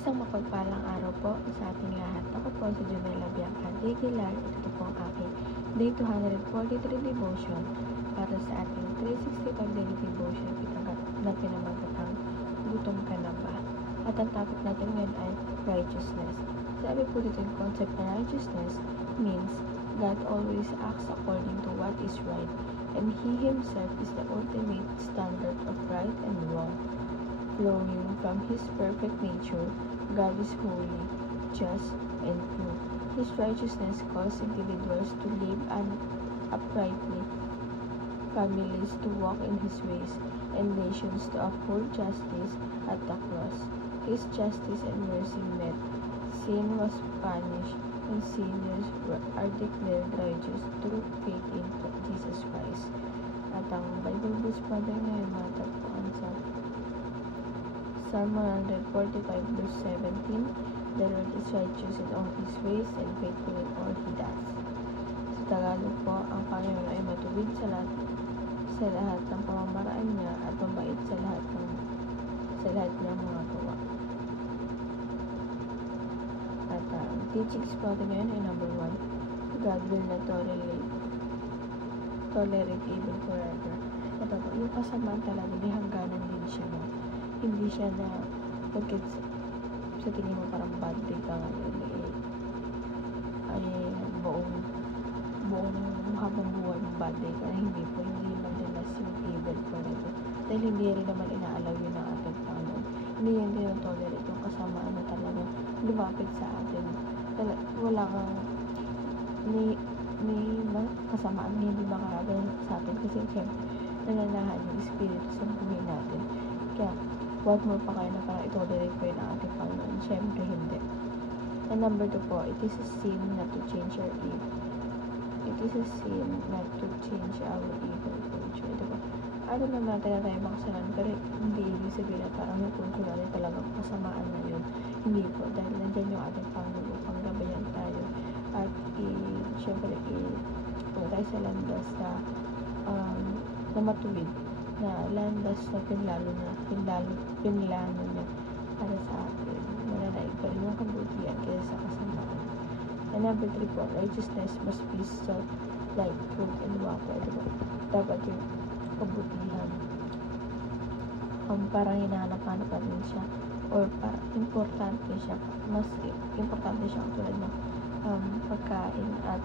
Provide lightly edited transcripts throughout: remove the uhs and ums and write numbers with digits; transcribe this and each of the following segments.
Isang mapagpalang araw po sa ating lahat. Ako po si Junella Bianca Aguilar. Ito po ang aking Day 243 Devotion para sa ating 365 Daily Devotion na pinamagatang Gutom Ka Na Ba? At ang topic natin ngayon ay righteousness. Sabi po dito yung concept na righteousness means God always acts according to what is right, and He Himself is the ultimate standard of right and wrong. Flowing from His perfect nature, God is holy, just, and true. His righteousness calls individuals to live uprightly, families to walk in His ways, and nations to uphold justice at the cross. His justice and mercy met. Sin was punished, and sinners are declared righteous through faith in Jesus Christ. At ang Bible verse pa rin ngayon matagpuan sa Psalm 145 verse 17, The Lord is righteous in all His ways and faithful in all He does. Sa Tagalog po, ang Panginoon ay matuwid sa lahat ng pamamaraan niya at mabait sa lahat ng mga gawa. At ang teachings po natin ngayon ay number 1, God will not tolerate evil forever. Ito po, yung kasamaan talaga, may hangganan din siya, no? Hindi siya na pagkat sa tingin mo parang bad day ka ngayon ay buong habang buhay ng bad day ka, hindi po, hindi lang dinas yung evil forever. Dahil hindi rin naman inaalaw yun ng ating Panginoon. Hindi yan din yung tolerate yung kasamaan na talaga lumapit sa atin. Wala kang may kasamaan na hindi makaragal sa atin kasi siyempre nananahan yung espiritu sa buhay natin. Kaya what more pa kaya na parang itolerate ko yun ang ating Panginoon? Siyempre hindi. And number 2 po, it is a sin not to change our evil. It is a sin not to change our evil culture. Ito po, ano naman tayo makasalanan, pero hindi ibig sabihin na parang yung culture natin talagang kasamaan na yun. Hindi po, dahil nandyan yung ating Panginoon upang gabayan tayo at siyempre punta tayo sa landas na matuwid, na landas na pinlano niya para sa atin. Mananaig pa rin yung kabutihan kaysa sa kasamaan. And number 3 po, righteousness must be sought like food and water. Ito po, dapat yung kabutihan parang hinahanap-hanap natin siya, or parang importante siya, mas importante siya tulad ng pagkain at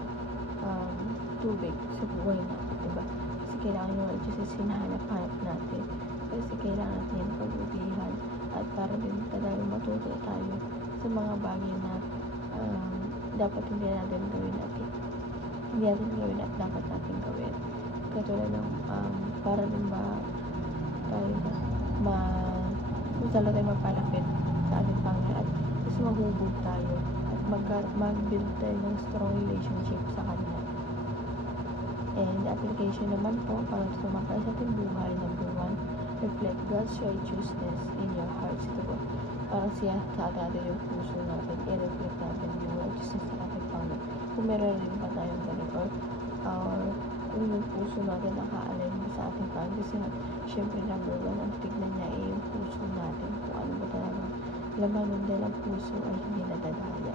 tubig sa buhay natin, diba? Kasi kailangan yung righteousness hinahanap-hanap natin, kasi kailangan natin yung kabutihan at para din talaga matuto tayo sa mga bagay na dapat hindi natin gawin at dapat natin gawin. Katulad ng para din ba tayo kung talaga tayo mapalapit sa ating Panginoon at mas mahubog tayo at mag-build tayo ng strong relationship sa Kanya. And application naman po para tumakay sa ating buhay, number 1, reflect God's righteousness in your hearts. Ito po, parang siya sa atin yung puso natin, i-reflect natin yung righteousness sa ating Panginoon. Kung meron rin pa tayong ganun, or yung puso natin nakaalign sa ating Panginoon. Kasi syempre number 1, ang tignan niya ay yung puso natin, kung ano ba talaga laman ng dalang puso ay hindi nadadaya.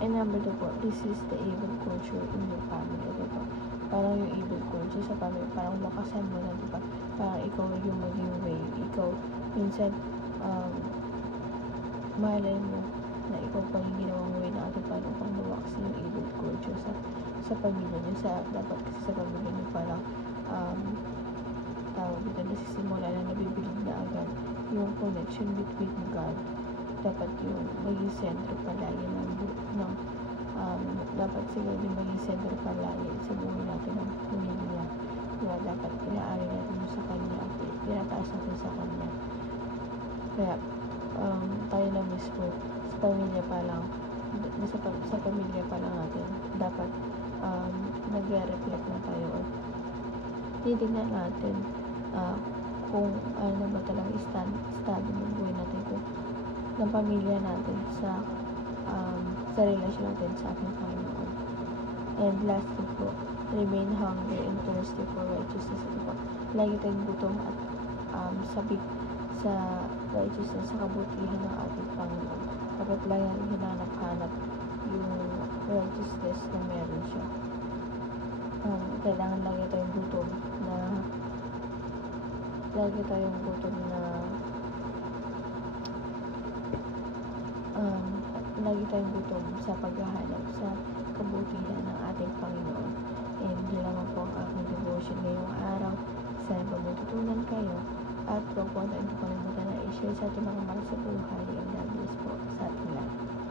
And number 2 po, resist the evil culture in your family. Ito po, parang yung evil culture sa family, parang wakasan mo na, diba? Parang ikaw yung maging way. Ikaw, minsan, malay mo na ikaw pa yung ginawang way na ating paano pang mawaksin yung evil culture sa pamilya niyo. Dapat kasi sa pamilya niyo parang tawag dito, nasisimula na nabibilid na agad yung connection between God. Dapat yung maging sentro palagi dapat sila din maging sentro palagi sa buhay natin ng pamilya. Kaya dapat inaari natin sa Kanya at pinataas natin sa Kanya. Kaya tayo na mismo sa pamilya pa lang natin dapat nagre-reflect na tayo or titignan natin kung ano ba talaga estado ng buhay natin, kung ng pamilya natin sa relasyon natin sa ating Panginoon. And lastly po, remain hungry and thirsty for righteousness. Ito po, lagi tayong gutom at sabik sa righteousness, sa kabutihan ng ating Panginoon. Dapat lagi hinanap-hanap yung righteousness na meron siya. Kailangan lagi tayong gutom na lagi tayong gutom sa paghahanap sa kabutihan ng ating Panginoon. And yun naman po ang aking devotion ngayong araw. Sana po matutunan kayo at huwag po tayong kalimutan na i-share sa ating mga mahal sa buhay. And God bless po sa ating lahat.